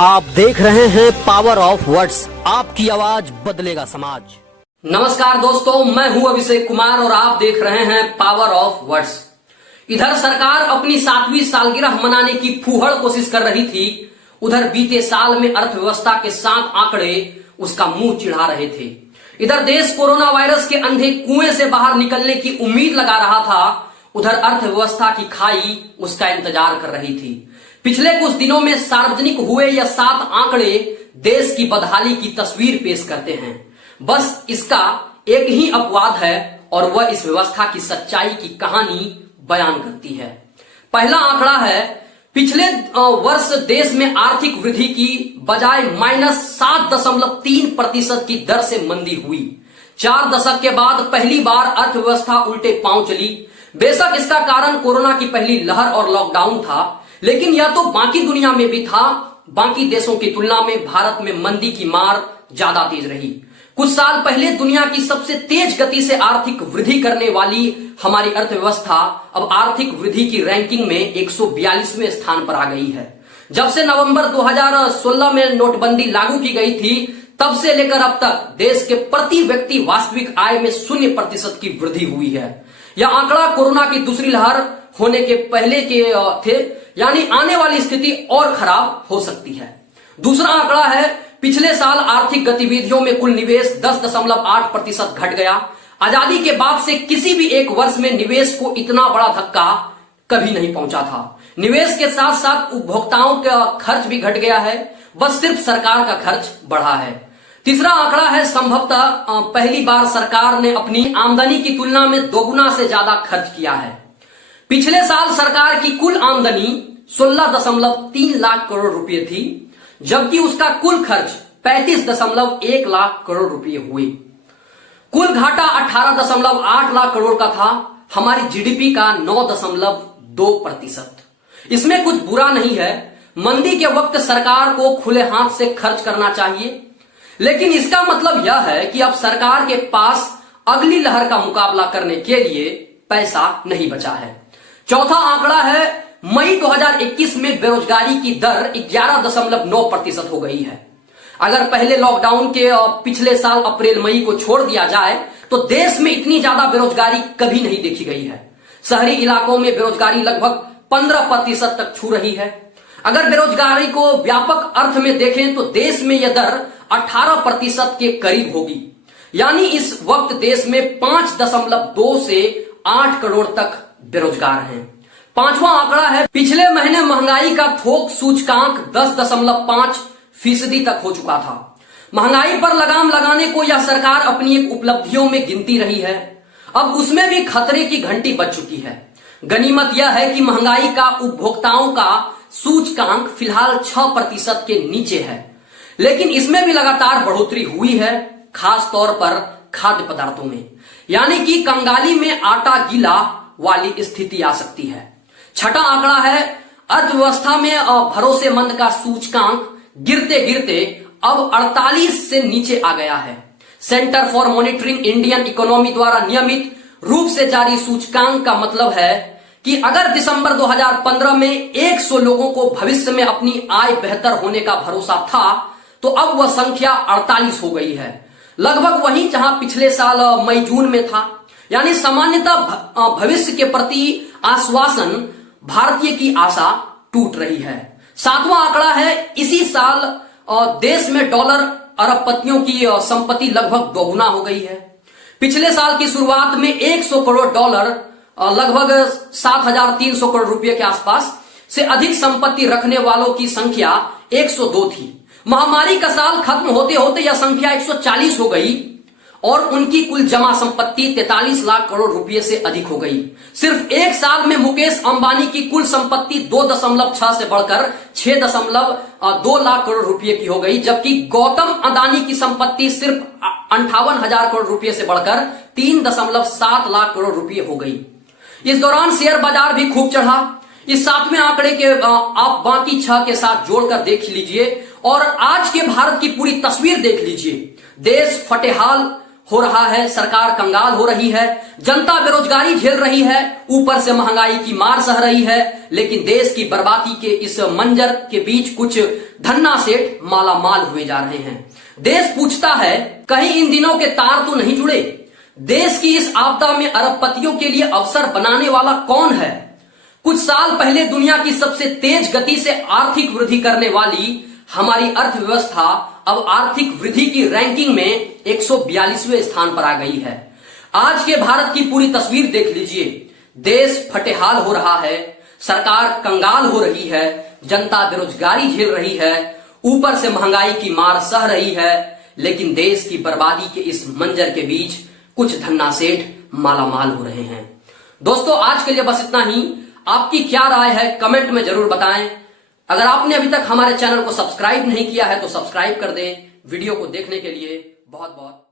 आप देख रहे हैं पावर ऑफ वर्ड्स, आपकी आवाज बदलेगा समाज। नमस्कार दोस्तों, मैं हूं अभिषेक कुमार और आप देख रहे हैं पावर ऑफ वर्ड्स। इधर सरकार अपनी 7वीं सालगिरह मनाने की फूहड़ कोशिश कर रही थी, उधर बीते साल में अर्थव्यवस्था के 7 आंकड़े उसका मुंह चिढ़ा रहे थे। इधर देश कोरोना वायरस के अंधे कुएं से बाहर निकलने की उम्मीद लगा रहा था, उधर अर्थव्यवस्था की खाई उसका इंतजार कर रही थी। पिछले कुछ दिनों में सार्वजनिक हुए यह 7 आंकड़े देश की बदहाली की तस्वीर पेश करते हैं। बस इसका एक ही अपवाद है और वह इस व्यवस्था की सच्चाई की कहानी बयान करती है। पहला आंकड़ा है, पिछले वर्ष देश में आर्थिक वृद्धि की बजाय -7.3% की दर से मंदी हुई। 4 दशक के बाद पहली बार अर्थव्यवस्था उल्टे पांव चली। बेशक इसका कारण कोरोना की पहली लहर और लॉकडाउन था, लेकिन यह तो बाकी दुनिया में भी था। बाकी देशों की तुलना में भारत में मंदी की मार ज्यादा तेज रही। कुछ साल पहले दुनिया की सबसे तेज गति से आर्थिक वृद्धि करने वाली हमारी अर्थव्यवस्था अब आर्थिक वृद्धि की रैंकिंग में 142वें स्थान पर आ गई है। जब से नवंबर 2016 में नोटबंदी लागू की गई थी, तब से लेकर अब तक देश के प्रति व्यक्ति वास्तविक आय में 0% की वृद्धि हुई है। यह आंकड़ा कोरोना की दूसरी लहर होने के पहले के थे, यानी आने वाली स्थिति और खराब हो सकती है। दूसरा आंकड़ा है, पिछले साल आर्थिक गतिविधियों में कुल निवेश 10.8% घट गया। आजादी के बाद से किसी भी एक वर्ष में निवेश को इतना बड़ा धक्का कभी नहीं पहुंचा था। निवेश के साथ साथ उपभोक्ताओं का खर्च भी घट गया है, बस सिर्फ सरकार का खर्च बढ़ा है। तीसरा आंकड़ा है, संभवतः पहली बार सरकार ने अपनी आमदनी की तुलना में दोगुना से ज्यादा खर्च किया है। पिछले साल सरकार की कुल आमदनी 16.3 लाख करोड़ रुपए थी, जबकि उसका कुल खर्च 35.1 लाख करोड़ रुपए हुए। कुल घाटा 18.8 लाख करोड़ का था। हमारी जीडीपी का 9.2%। इसमें कुछ बुरा नहीं है। मंदी के वक्त सरकार को खुले हाथ से खर्च करना चाहिए, लेकिन इसका मतलब यह है कि अब सरकार के पास अगली लहर का मुकाबला करने के लिए पैसा नहीं बचा है। चौथा आंकड़ा है, मई 2021 में बेरोजगारी की दर 11.9% हो गई है। अगर पहले लॉकडाउन के पिछले साल अप्रैल मई को छोड़ दिया जाए तो देश में इतनी ज्यादा बेरोजगारी कभी नहीं देखी गई है। शहरी इलाकों में बेरोजगारी लगभग 15% तक छू रही है। अगर बेरोजगारी को व्यापक अर्थ में देखें तो देश में यह दर 18% के करीब होगी, यानी इस वक्त देश में 5.2 से 8 करोड़ तक बेरोजगार हैं। पांचवा आंकड़ा है, पिछले महीने महंगाई का थोक सूचकांक 10.5% तक हो चुका था। महंगाई पर लगाम लगाने को यह सरकार अपनी एक उपलब्धियों में गिनती रही है। अब उसमें भी खतरे की घंटी बज चुकी है। गनीमत यह है कि महंगाई का उपभोक्ताओं का सूचकांक फिलहाल 6% के नीचे है, लेकिन इसमें भी लगातार बढ़ोतरी हुई है, खास तौर पर खाद्य पदार्थों में, यानी कि कंगाली में आटा गीला वाली स्थिति आ सकती है। छठा आंकड़ा है, अर्थव्यवस्था में भरोसेमंद का सूचकांक गिरते गिरते अब 48 से नीचे आ गया है। Centre for monitoring Indian economy द्वारा नियमित रूप से जारी सूचकांक का मतलब है कि अगर दिसंबर 2015 में 100 लोगों को भविष्य में अपनी आय बेहतर होने का भरोसा था, तो अब वह संख्या 48 हो गई है, लगभग वहीं जहां पिछले साल मई जून में था। यानी सामान्यतः भविष्य के प्रति आश्वासन भारतीय की आशा टूट रही है। सातवां आंकड़ा है, इसी साल देश में डॉलर अरबपतियों की संपत्ति लगभग दोगुना हो गई है। पिछले साल की शुरुआत में 100 करोड़ डॉलर लगभग 7,300 करोड़ रुपए के आसपास से अधिक संपत्ति रखने वालों की संख्या 102 थी। महामारी का साल खत्म होते होते यह संख्या 140 हो गई और उनकी कुल जमा संपत्ति 43 लाख करोड़ रुपए से अधिक हो गई। सिर्फ एक साल में मुकेश अंबानी की कुल संपत्ति 2.6 से बढ़कर 6.2 लाख करोड़ रुपए की हो गई, जबकि गौतम अदानी की संपत्ति सिर्फ 58,000 करोड़ रुपए से बढ़कर 3.7 लाख करोड़ रुपए हो गई। इस दौरान शेयर बाजार भी खूब चढ़ा। इस 7वें आंकड़े के आप बाकी 6 के साथ जोड़कर देख लीजिए और आज के भारत की पूरी तस्वीर देख लीजिए। देश फटेहाल हो रहा है, सरकार कंगाल हो रही है, जनता बेरोजगारी झेल रही है, ऊपर से महंगाई की मार सह रही है, लेकिन देश की बर्बादी के इस मंजर के बीच कुछ धन्ना सेठ माला माल हुए जा रहे हैं। देश पूछता है, कहीं इन दिनों के तार तो नहीं जुड़े? देश की इस आपदा में अरबपतियों के लिए अवसर बनाने वाला कौन है? कुछ साल पहले दुनिया की सबसे तेज गति से आर्थिक वृद्धि करने वाली हमारी अर्थव्यवस्था अब आर्थिक वृद्धि की रैंकिंग में 142वें स्थान पर आ गई है। आज के भारत की पूरी तस्वीर देख लीजिए। देश फटेहाल हो रहा है, सरकार कंगाल हो रही है, जनता बेरोजगारी झेल रही है, ऊपर से महंगाई की मार सह रही है, लेकिन देश की बर्बादी के इस मंजर के बीच कुछ धन्ना सेठ मालामाल हो रहे हैं। दोस्तों, आज के लिए बस इतना ही। आपकी क्या राय है कमेंट में जरूर बताएं। अगर आपने अभी तक हमारे चैनल को सब्सक्राइब नहीं किया है तो सब्सक्राइब कर दें। वीडियो को देखने के लिए बहुत बहुत